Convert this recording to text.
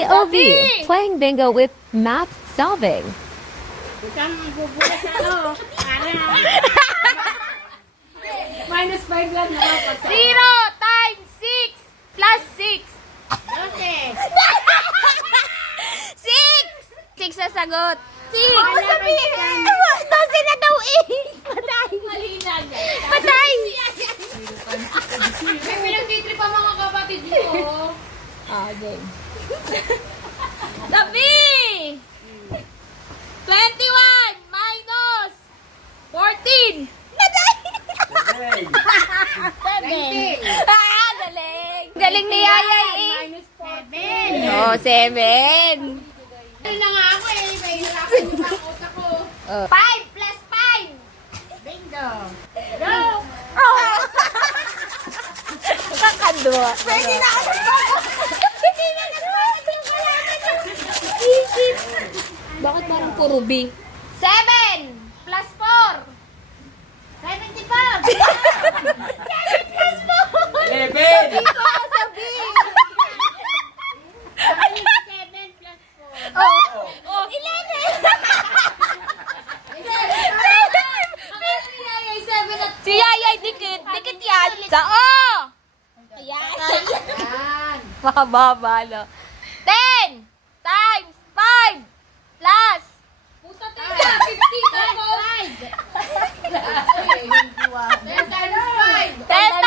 POV, playing bingo with math solving. Minus 5 lang na dapat. 0 times 6 plus 6. 6! 6 na sagot. 6! Ano sabihin? 12 na daw eh. Patay. Patay. May pinag-titri pa mga kapatid mo. Ah, game. Sabi! 21 minus 14. Patay. 7. Ah, galing. Galing ni Yayay eh. Minus 7. Oh, 7. Ay na nga ako eh. May hirapan yung pakot ako. 5 plus 5. Bingo. Go. Oh. Kakadwa. Pwede na ako. Hindi na nagpapit yung kalaman. Isip. Bakit parang puro B? 7 plus 4. 75. 7 plus 4. 11! Hindi ko sa B. 7 plus 4. Oh, 11. Si Yayay, dikit. Dikit yan. Sa O. Ayan. Yan. Makababa, no? 10 times 5 plus. Puta tayo. 50 times 5. 10 times 5. 10